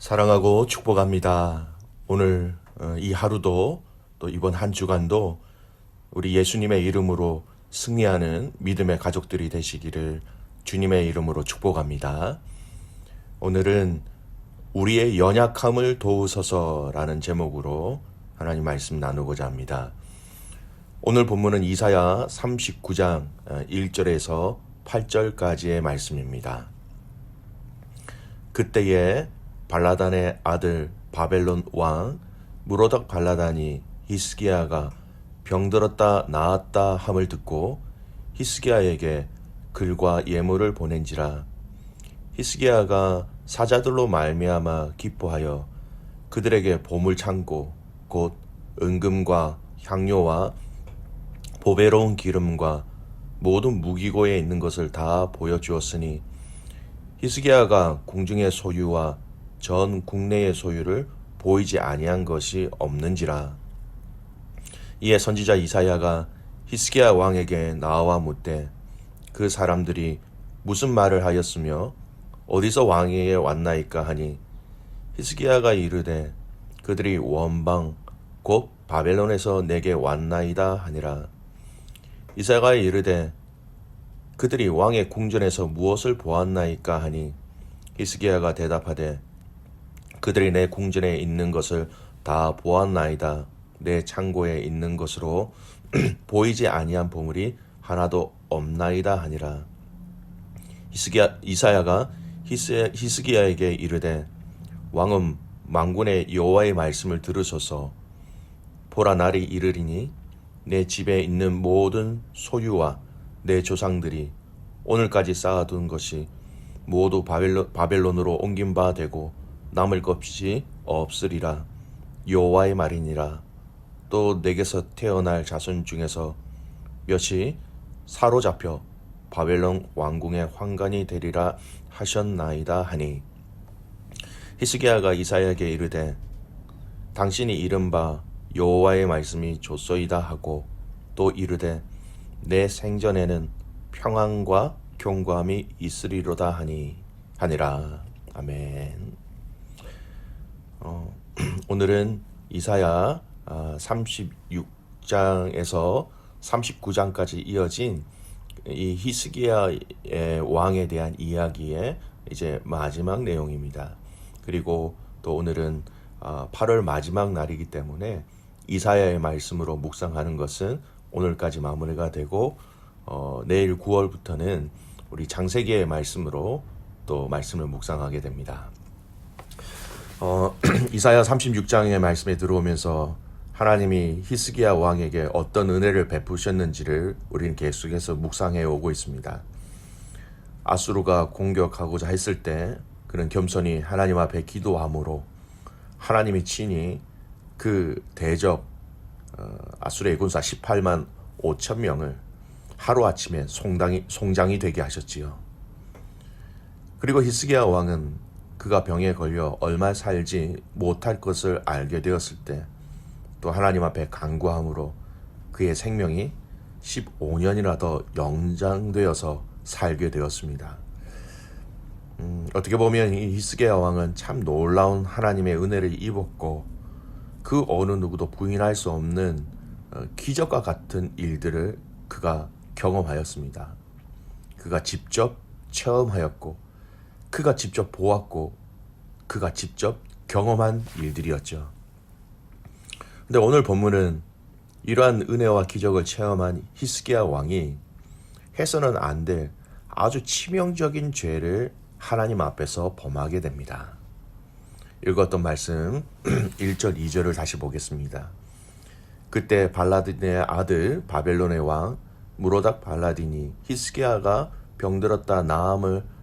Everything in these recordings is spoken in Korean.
사랑하고 축복합니다. 오늘 이 하루도 또 이번 한 주간도 우리 예수님의 이름으로 승리하는 믿음의 가족들이 되시기를 주님의 이름으로 축복합니다. 오늘은 우리의 연약함을 도우소서라는 제목으로 하나님 말씀 나누고자 합니다. 오늘 본문은 이사야 39장 1절에서 8절까지의 말씀입니다. 그때에 발라단의 아들 바벨론 왕 무로닥 발라단이 히스기야가 병들었다 나았다 함을 듣고 히스기야에게 글과 예물을 보낸지라. 히스기야가 사자들로 말미암아 기뻐하여 그들에게 보물창고 곧 은금과 향료와 보배로운 기름과 모든 무기고에 있는 것을 다 보여주었으니 히스기야가 궁중의 소유와 전 국내의 소유를 보이지 아니한 것이 없는지라. 이에 선지자 이사야가 히스기야 왕에게 나와 묻되 그 사람들이 무슨 말을 하였으며 어디서 왕에게 왔나이까 하니 히스기야가 이르되 그들이 원방 곧 바벨론에서 내게 왔나이다 하니라. 이사야가 이르되 그들이 왕의 궁전에서 무엇을 보았나이까 하니 히스기야가 대답하되 그들이 내 궁전에 있는 것을 다 보았나이다. 내 창고에 있는 것으로 보이지 아니한 보물이 하나도 없나이다 하니라. 이사야가 히스기야에게 이르되 왕은 만군의 여호와의 말씀을 들으소서. 보라, 날이 이르리니 내 집에 있는 모든 소유와 내 조상들이 오늘까지 쌓아둔 것이 모두 바벨론으로 옮긴 바 되고 남을 것이 없으리라. 여호와의 말이니라. 또 내게서 태어날 자손 중에서 몇이 사로잡혀 바벨론 왕궁의 환관이 되리라 하셨나이다 하니 히스기야가 이사야에게 이르되 당신이 이른바 여호와의 말씀이 좋소이다 하고 또 이르되 내 생전에는 평안과 경고함이 있으리로다 하니라. 아멘. 오늘은 이사야 36장에서 39장까지 이어진 이 히스기야의 왕에 대한 이야기의 이제 마지막 내용입니다. 그리고 또 오늘은 8월 마지막 날이기 때문에 이사야의 말씀으로 묵상하는 것은 오늘까지 마무리가 되고 내일 9월부터는 우리 창세기의 말씀으로 또 말씀을 묵상하게 됩니다. 이사야 36장의 말씀에 들어오면서 하나님이 히스기야 왕에게 어떤 은혜를 베푸셨는지를 우리는 계속해서 묵상해 오고 있습니다. 아수르가 공격하고자 했을 때 그는 겸손히 하나님 앞에 기도함으로 하나님이 친히 그 대적 아수르의 군사 18만 5천 명을 하루아침에 송장이 되게 하셨지요. 그리고 히스기야 왕은 그가 병에 걸려 얼마 살지 못할 것을 알게 되었을 때 또 하나님 앞에 간구함으로 그의 생명이 15년이나 더 연장되어서 살게 되었습니다. 어떻게 보면 이 히스기야 왕은 참 놀라운 하나님의 은혜를 입었고 그 어느 누구도 부인할 수 없는 기적과 같은 일들을 그가 경험하였습니다. 그가 직접 체험하였고 그가 직접 보았고 그가 직접 경험한 일들이었죠. 근데 오늘 본문은 이러한 은혜와 기적을 체험한 히스기야 왕이 해서는 안 될 아주 치명적인 죄를 하나님 앞에서 범하게 됩니다. 읽었던 말씀 1절 2절을 다시 보겠습니다. 그때 발라딘의 아들 바벨론의 왕 무로닥 발라딘이 히스기야가 병들었다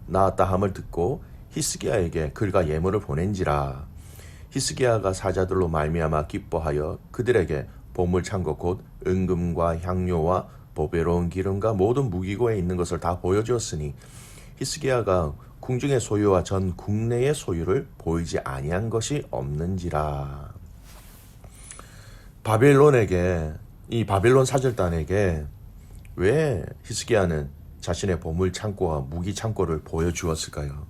나았다 함을 듣고 히스기야에게 글과 예물을 보낸지라. 히스기야가 사자들로 말미암아 기뻐하여 그들에게 보물창고 곧 은금과 향료와 보배로운 기름과 모든 무기고에 있는 것을 다 보여주었으니 히스기야가 궁중의 소유와 전 국내의 소유를 보이지 아니한 것이 없는지라. 이 바벨론 사절단에게 왜 히스기야는 자신의 보물창고와 무기창고를 보여주었을까요?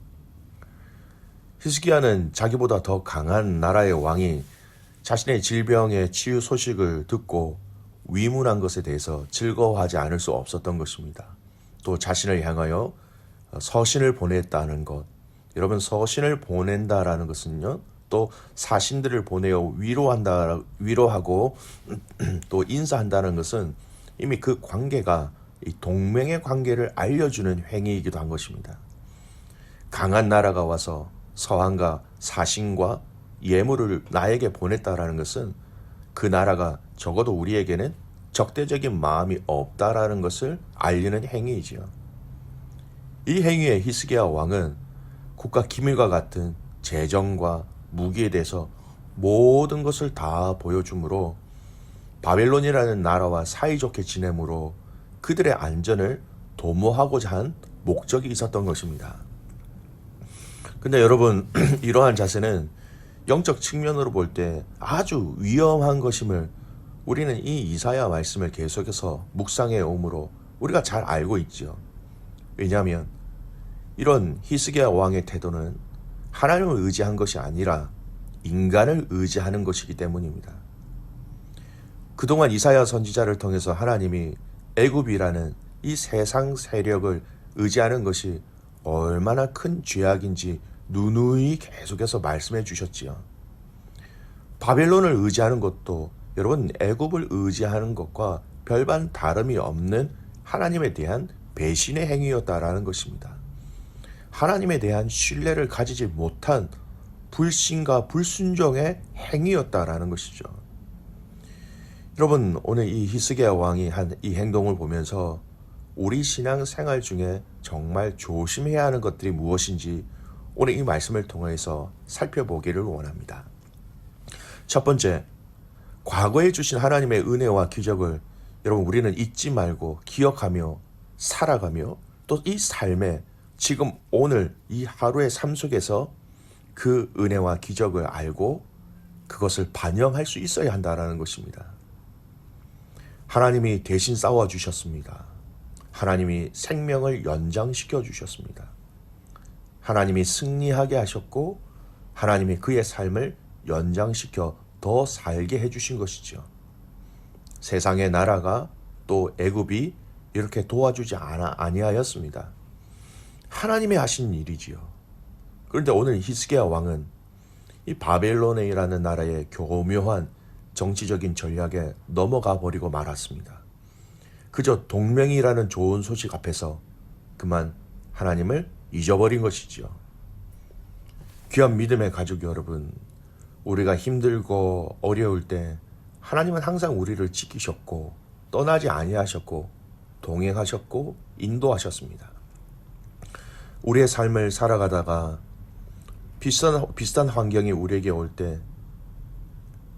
히스기야는 자기보다 더 강한 나라의 왕이 자신의 질병의 치유 소식을 듣고 위문한 것에 대해서 즐거워하지 않을 수 없었던 것입니다. 또 자신을 향하여 서신을 보냈다는 것. 여러분, 서신을 보낸다라는 것은요, 또 사신들을 보내어 위로하고 또 인사한다는 것은 이미 그 관계가 이 동맹의 관계를 알려주는 행위이기도 한 것입니다. 강한 나라가 와서 서한과 사신과 예물을 나에게 보냈다라는 것은 그 나라가 적어도 우리에게는 적대적인 마음이 없다라는 것을 알리는 행위이지요. 이 행위에 히스기야 왕은 국가 기밀과 같은 재정과 무기에 대해서 모든 것을 다 보여주므로 바벨론이라는 나라와 사이좋게 지내므로 그들의 안전을 도모하고자 한 목적이 있었던 것입니다. 근데 여러분, 이러한 자세는 영적 측면으로 볼 때 아주 위험한 것임을 우리는 이 이사야 말씀을 계속해서 묵상해 오므로 우리가 잘 알고 있죠. 왜냐하면 이런 히스기야 왕의 태도는 하나님을 의지한 것이 아니라 인간을 의지하는 것이기 때문입니다. 그동안 이사야 선지자를 통해서 하나님이 애굽이라는 이 세상 세력을 의지하는 것이 얼마나 큰 죄악인지 누누이 계속해서 말씀해 주셨지요. 바벨론을 의지하는 것도 여러분 애굽을 의지하는 것과 별반 다름이 없는 하나님에 대한 배신의 행위였다라는 것입니다. 하나님에 대한 신뢰를 가지지 못한 불신과 불순종의 행위였다라는 것이죠. 여러분, 오늘 이 히스기야 왕이 한 이 행동을 보면서 우리 신앙 생활 중에 정말 조심해야 하는 것들이 무엇인지 오늘 이 말씀을 통해서 살펴보기를 원합니다. 첫 번째, 과거에 주신 하나님의 은혜와 기적을 여러분 우리는 잊지 말고 기억하며 살아가며 또 이 삶에 지금 오늘 이 하루의 삶 속에서 그 은혜와 기적을 알고 그것을 반영할 수 있어야 한다는 것입니다. 하나님이 대신 싸워주셨습니다. 하나님이 생명을 연장시켜 주셨습니다. 하나님이 승리하게 하셨고 하나님이 그의 삶을 연장시켜 더 살게 해주신 것이죠. 세상의 나라가 또 애굽이 이렇게 도와주지 아니하였습니다. 하나님이 하신 일이지요. 그런데 오늘 히스기야 왕은 이 바벨론이라는 나라의 교묘한 정치적인 전략에 넘어가 버리고 말았습니다. 그저 동맹이라는 좋은 소식 앞에서 그만 하나님을 잊어버린 것이지요. 귀한 믿음의 가족 여러분, 우리가 힘들고 어려울 때 하나님은 항상 우리를 지키셨고 떠나지 아니하셨고 동행하셨고 인도하셨습니다. 우리의 삶을 살아가다가 비슷한 환경이 우리에게 올 때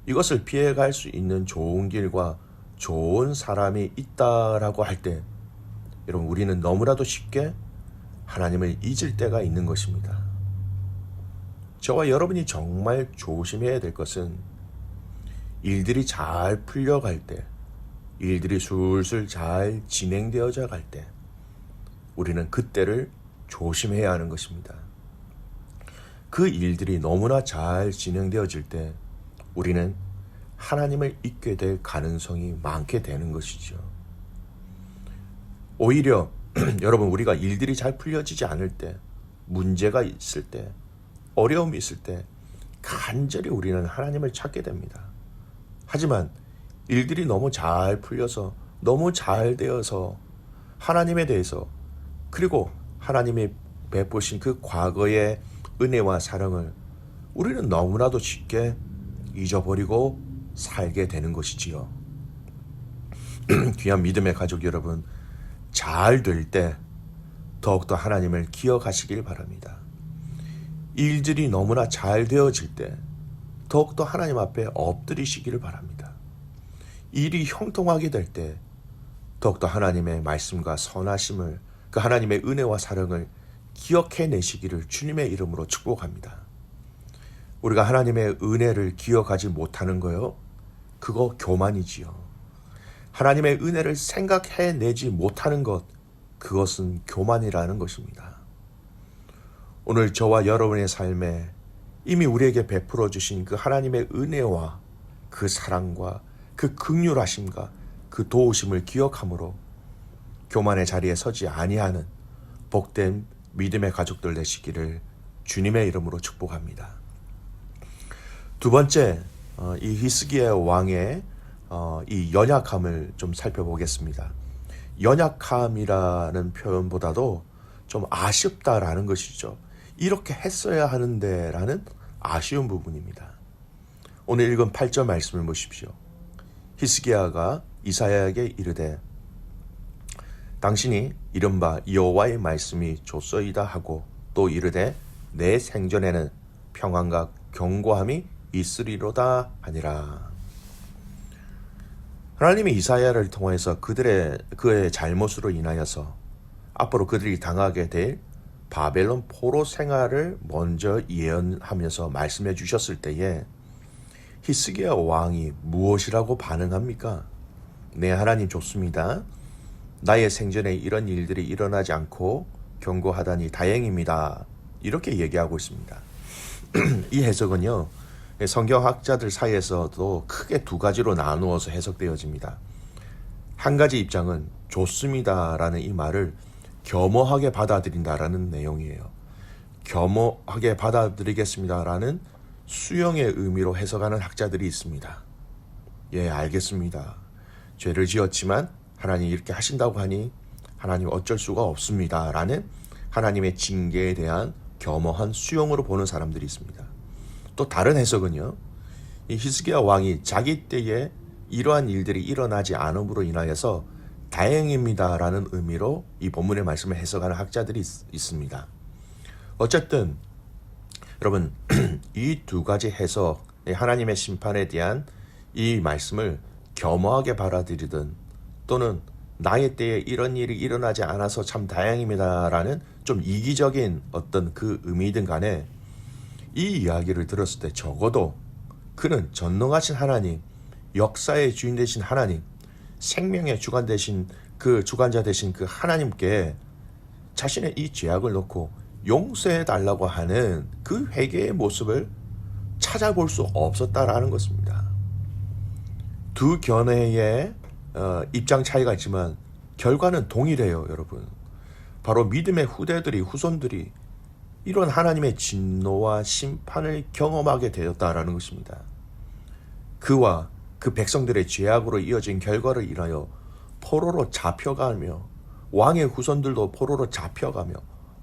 이것을 피해갈 수 있는 좋은 길과 좋은 사람이 있다라고 할 때 여러분 우리는 너무나도 쉽게 하나님을 잊을 때가 있는 것입니다. 저와 여러분이 정말 조심해야 될 것은 일들이 잘 풀려갈 때, 일들이 술술 잘 진행되어져 갈 때 우리는 그때를 조심해야 하는 것입니다. 그 일들이 너무나 잘 진행되어질 때 우리는 하나님을 잊게 될 가능성이 많게 되는 것이죠. 오히려 여러분 우리가 일들이 잘 풀려지지 않을 때, 문제가 있을 때, 어려움이 있을 때 간절히 우리는 하나님을 찾게 됩니다. 하지만 일들이 너무 잘 풀려서 너무 잘 되어서 하나님에 대해서 그리고 하나님이 베푸신 그 과거의 은혜와 사랑을 우리는 너무나도 쉽게 잊어버리고 살게 되는 것이지요. 귀한 믿음의 가족 여러분, 잘 될 때 더욱더 하나님을 기억하시길 바랍니다. 일들이 너무나 잘 되어질 때 더욱더 하나님 앞에 엎드리시기를 바랍니다. 일이 형통하게 될 때 더욱더 하나님의 말씀과 선하심을, 그 하나님의 은혜와 사랑을 기억해내시기를 주님의 이름으로 축복합니다. 우리가 하나님의 은혜를 기억하지 못하는 거요, 그거 교만이지요. 하나님의 은혜를 생각해내지 못하는 것, 그것은 교만이라는 것입니다. 오늘 저와 여러분의 삶에 이미 우리에게 베풀어 주신 그 하나님의 은혜와 그 사랑과 그 긍휼하심과 그 도우심을 기억함으로 교만의 자리에 서지 아니하는 복된 믿음의 가족들 되시기를 주님의 이름으로 축복합니다. 두 번째, 이 히스기야 왕의 이 연약함을 좀 살펴보겠습니다. 연약함이라는 표현보다도 좀 아쉽다라는 것이죠. 이렇게 했어야 하는데 라는 아쉬운 부분입니다. 오늘 읽은 8절 말씀을 보십시오. 히스기야가 이사야에게 이르되 당신이 이른바 여호와의 말씀이 좋소이다 하고 또 이르되 내 생전에는 평안과 견고함이 있으리로다 하니라. 하나님이 이사야를 통해서 그의 잘못으로 인하여서 앞으로 그들이 당하게 될 바벨론 포로 생활을 먼저 예언하면서 말씀해 주셨을 때에 히스기야 왕이 무엇이라고 반응합니까? 네, 하나님 좋습니다. 나의 생전에 이런 일들이 일어나지 않고 견고하다니 다행입니다. 이렇게 얘기하고 있습니다. 이 해석은요, 성경학자들 사이에서도 크게 두 가지로 나누어서 해석되어집니다. 한 가지 입장은 좋습니다라는 이 말을 겸허하게 받아들인다라는 내용이에요. 겸허하게 받아들이겠습니다라는 수용의 의미로 해석하는 학자들이 있습니다. 예, 알겠습니다. 죄를 지었지만 하나님 이렇게 하신다고 하니 하나님 어쩔 수가 없습니다. 라는 하나님의 징계에 대한 겸허한 수용으로 보는 사람들이 있습니다. 또 다른 해석은요, 이 히스기야 왕이 자기 때에 이러한 일들이 일어나지 않음으로 인하여서 다행입니다라는 의미로 이 본문의 말씀을 해석하는 학자들이 있습니다. 어쨌든 여러분, 이 두 가지 해석, 하나님의 심판에 대한 이 말씀을 겸허하게 받아들이든 또는 나의 때에 이런 일이 일어나지 않아서 참 다행입니다라는 좀 이기적인 어떤 그 의미든 간에 이 이야기를 들었을 때 적어도 그는 전능하신 하나님, 역사의 주인 되신 하나님, 생명의 주관자 되신 그 하나님께 자신의 이 죄악을 놓고 용서해 달라고 하는 그 회개의 모습을 찾아볼 수 없었다라는 것입니다. 두 견해의 입장 차이가 있지만 결과는 동일해요, 여러분. 바로 믿음의 후손들이 이런 하나님의 진노와 심판을 경험하게 되었다라는 것입니다. 그와 그 백성들의 죄악으로 이어진 결과를 인하여 포로로 잡혀가며 왕의 후손들도 포로로 잡혀가며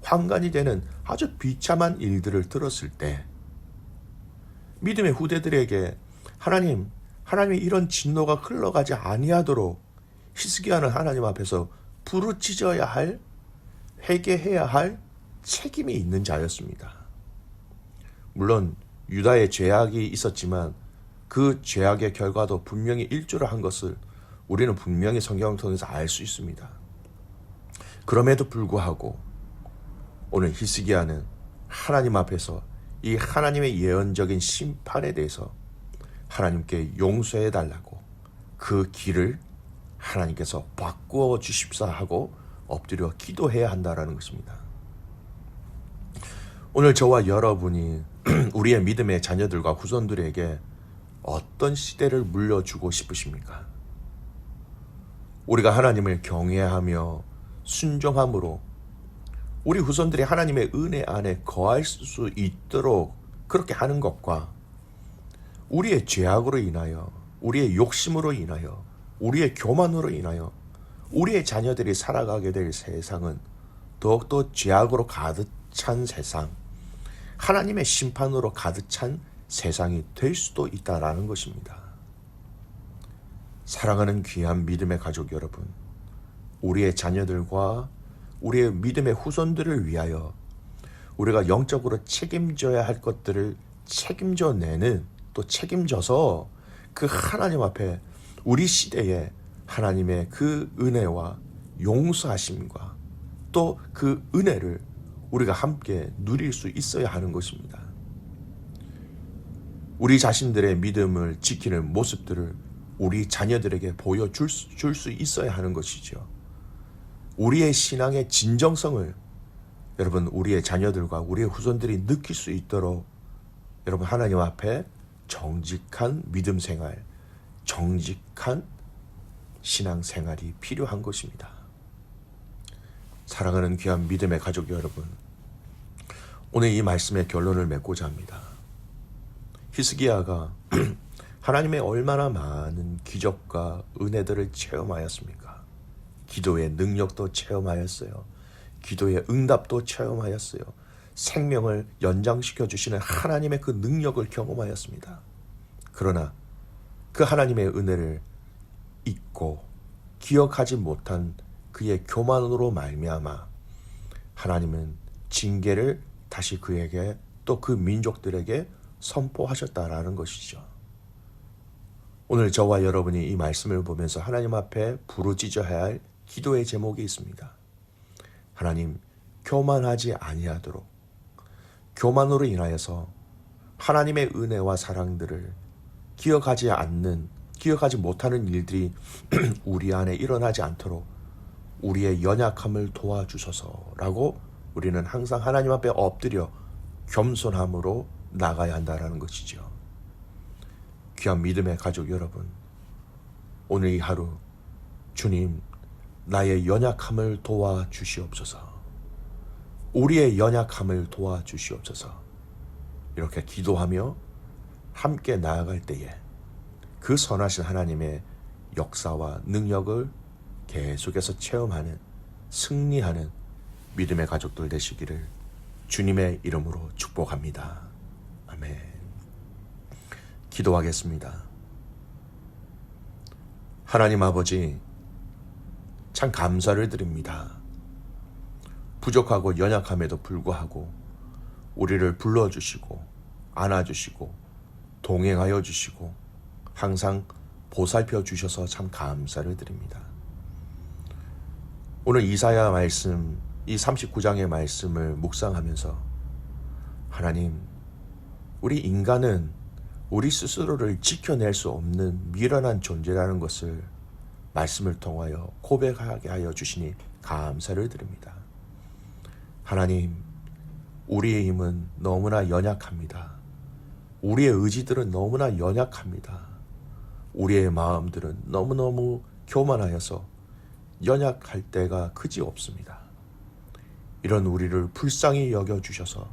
환관이 되는 아주 비참한 일들을 들었을 때 믿음의 후대들에게 하나님의 이런 진노가 흘러가지 아니하도록 히스기야는 하나님 앞에서 부르짖어야 할, 회개해야 할 책임이 있는 자였습니다. 물론 유다의 죄악이 있었지만 그 죄악의 결과도 분명히 일조를 한 것을 우리는 분명히 성경을 통해서 알 수 있습니다. 그럼에도 불구하고 오늘 히스기야는 하나님 앞에서 이 하나님의 예언적인 심판에 대해서 하나님께 용서해 달라고 그 길을 하나님께서 바꾸어 주십사 하고 엎드려 기도해야 한다라는 것입니다. 오늘 저와 여러분이 우리의 믿음의 자녀들과 후손들에게 어떤 시대를 물려주고 싶으십니까? 우리가 하나님을 경외하며 순종함으로 우리 후손들이 하나님의 은혜 안에 거할 수 있도록 그렇게 하는 것과 우리의 죄악으로 인하여, 우리의 욕심으로 인하여, 우리의 교만으로 인하여 우리의 자녀들이 살아가게 될 세상은 더욱더 죄악으로 가득 찬 세상, 하나님의 심판으로 가득 찬 세상이 될 수도 있다라는 것입니다. 사랑하는 귀한 믿음의 가족 여러분, 우리의 자녀들과 우리의 믿음의 후손들을 위하여 우리가 영적으로 책임져야 할 것들을 책임져내는, 또 책임져서 그 하나님 앞에 우리 시대에 하나님의 그 은혜와 용서하심과 또 그 은혜를 우리가 함께 누릴 수 있어야 하는 것입니다. 우리 자신들의 믿음을 지키는 모습들을 우리 자녀들에게 보여줄 수 있어야 하는 것이죠. 우리의 신앙의 진정성을 여러분 우리의 자녀들과 우리의 후손들이 느낄 수 있도록 여러분 하나님 앞에 정직한 믿음 생활, 정직한 신앙 생활이 필요한 것입니다. 사랑하는 귀한 믿음의 가족 여러분, 오늘 이 말씀의 결론을 맺고자 합니다. 히스기야가 하나님의 얼마나 많은 기적과 은혜들을 체험하였습니까? 기도의 능력도 체험하였어요. 기도의 응답도 체험하였어요. 생명을 연장시켜 주시는 하나님의 그 능력을 경험하였습니다. 그러나 그 하나님의 은혜를 잊고 기억하지 못한 그의 교만으로 말미암아 하나님은 징계를 다시 그에게 또 그 민족들에게 선포하셨다라는 것이죠. 오늘 저와 여러분이 이 말씀을 보면서 하나님 앞에 부르짖어야 할 기도의 제목이 있습니다. 하나님, 교만하지 아니하도록, 교만으로 인하여서 하나님의 은혜와 사랑들을 기억하지 못하는 일들이 우리 안에 일어나지 않도록 우리의 연약함을 도와주소서라고 우리는 항상 하나님 앞에 엎드려 겸손함으로 나가야 한다는 것이죠. 귀한 믿음의 가족 여러분, 오늘 이 하루 주님, 나의 연약함을 도와주시옵소서. 우리의 연약함을 도와주시옵소서. 이렇게 기도하며 함께 나아갈 때에 그 선하신 하나님의 역사와 능력을 계속해서 체험하는, 승리하는 믿음의 가족들 되시기를 주님의 이름으로 축복합니다. 아멘. 기도하겠습니다. 하나님 아버지, 참 감사를 드립니다. 부족하고 연약함에도 불구하고 우리를 불러주시고 안아주시고 동행하여 주시고 항상 보살펴 주셔서 참 감사를 드립니다. 오늘 이사야 말씀, 이 39장의 말씀을 묵상하면서 하나님, 우리 인간은 우리 스스로를 지켜낼 수 없는 미련한 존재라는 것을 말씀을 통하여 고백하게 하여 주시니 감사를 드립니다. 하나님, 우리의 힘은 너무나 연약합니다. 우리의 의지들은 너무나 연약합니다. 우리의 마음들은 너무너무 교만하여서 연약할 때가 그지 없습니다. 이런 우리를 불쌍히 여겨주셔서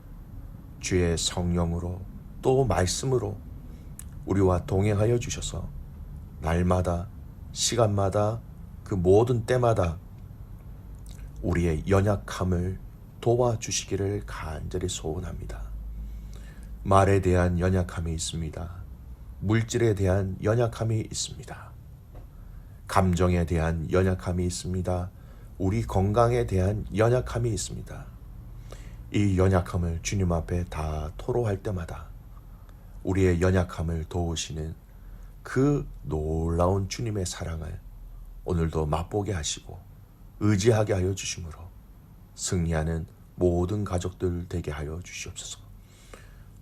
주의 성령으로 또 말씀으로 우리와 동행하여 주셔서 날마다 시간마다 그 모든 때마다 우리의 연약함을 도와주시기를 간절히 소원합니다. 말에 대한 연약함이 있습니다. 물질에 대한 연약함이 있습니다. 감정에 대한 연약함이 있습니다. 우리 건강에 대한 연약함이 있습니다. 이 연약함을 주님 앞에 다 토로할 때마다 우리의 연약함을 도우시는 그 놀라운 주님의 사랑을 오늘도 맛보게 하시고 의지하게 하여 주심으로 승리하는 모든 가족들 되게 하여 주시옵소서.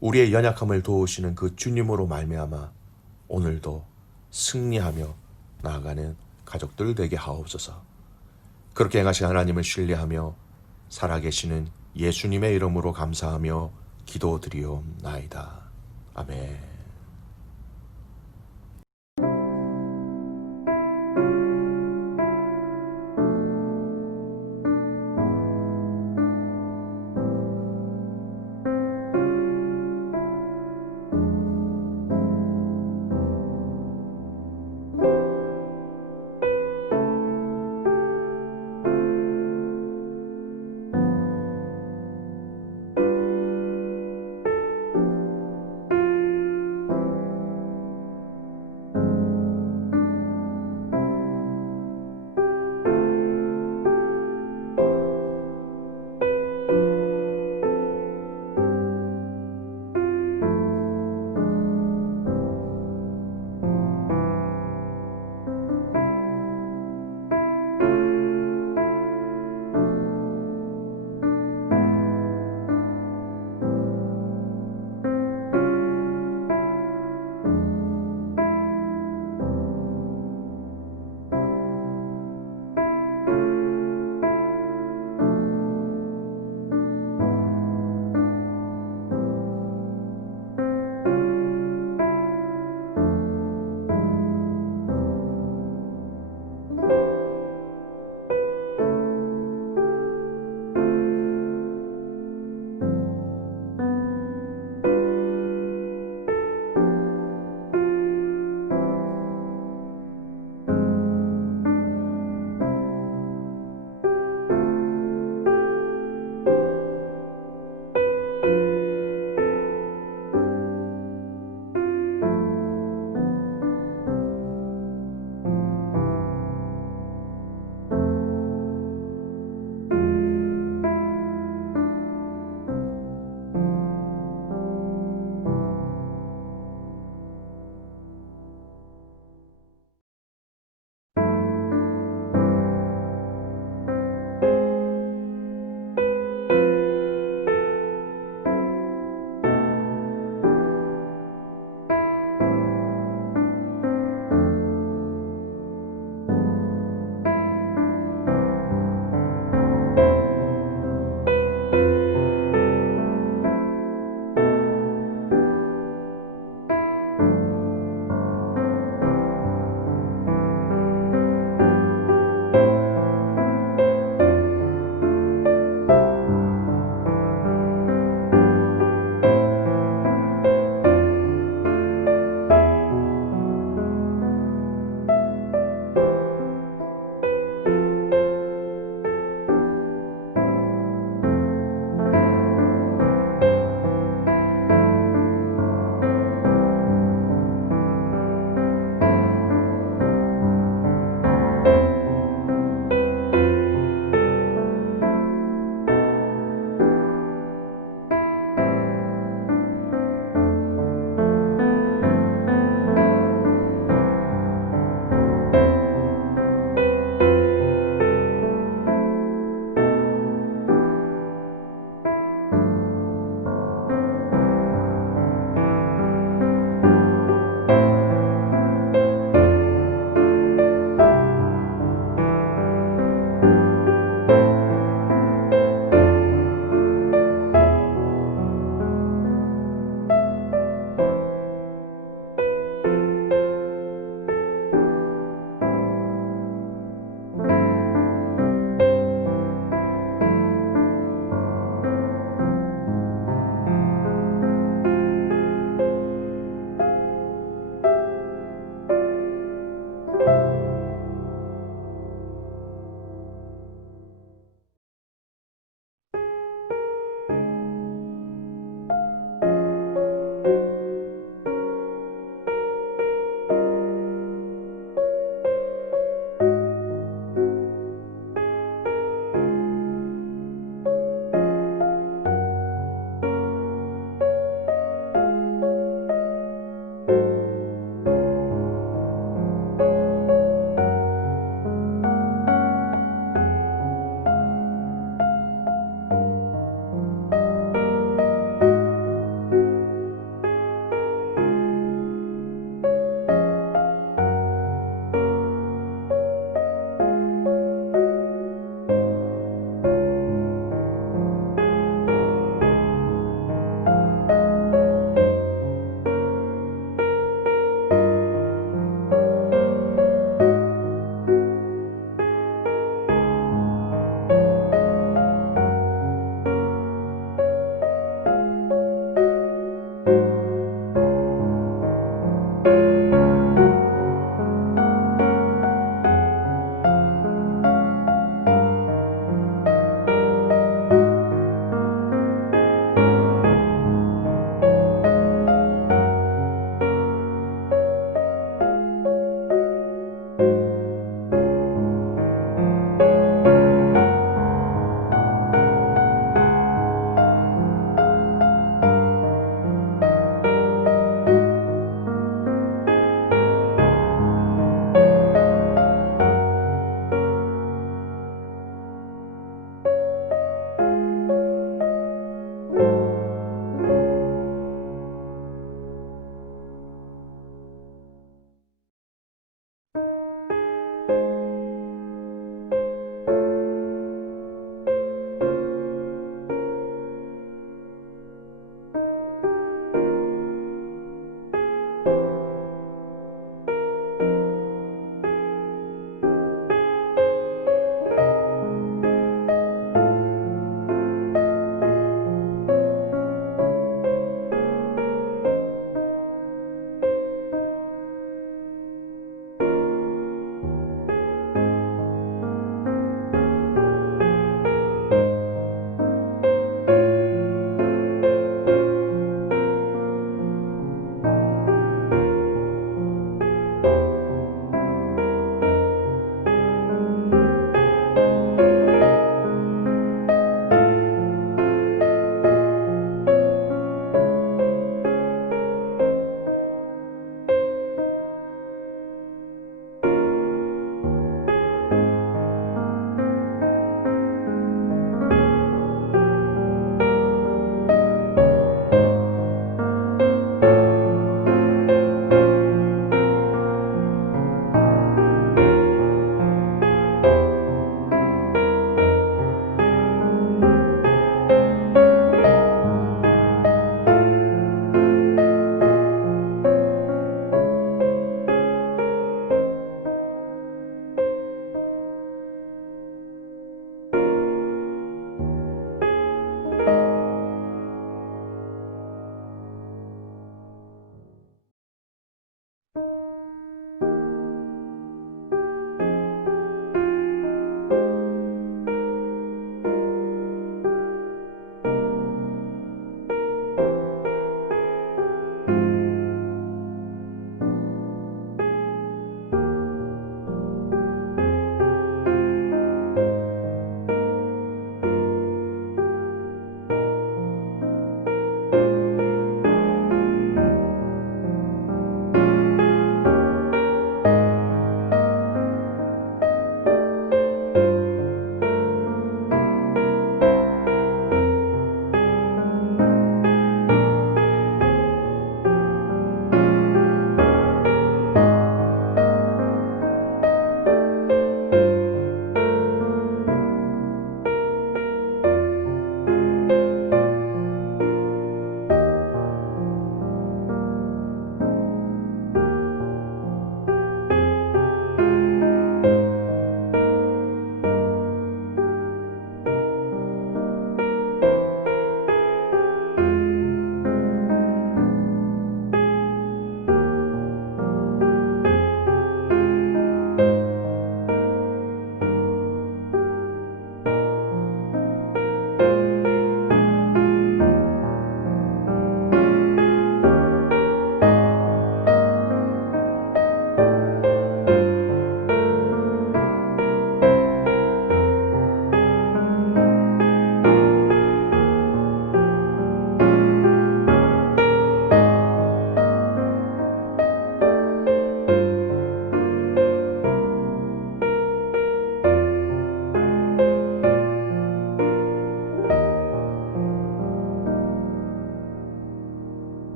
우리의 연약함을 도우시는 그 주님으로 말미암아 오늘도 승리하며 나아가는 가족들 되게 하옵소서. 그렇게 행하신 하나님을 신뢰하며 살아계시는 예수님의 이름으로 감사하며 기도드리옵나이다. 아멘.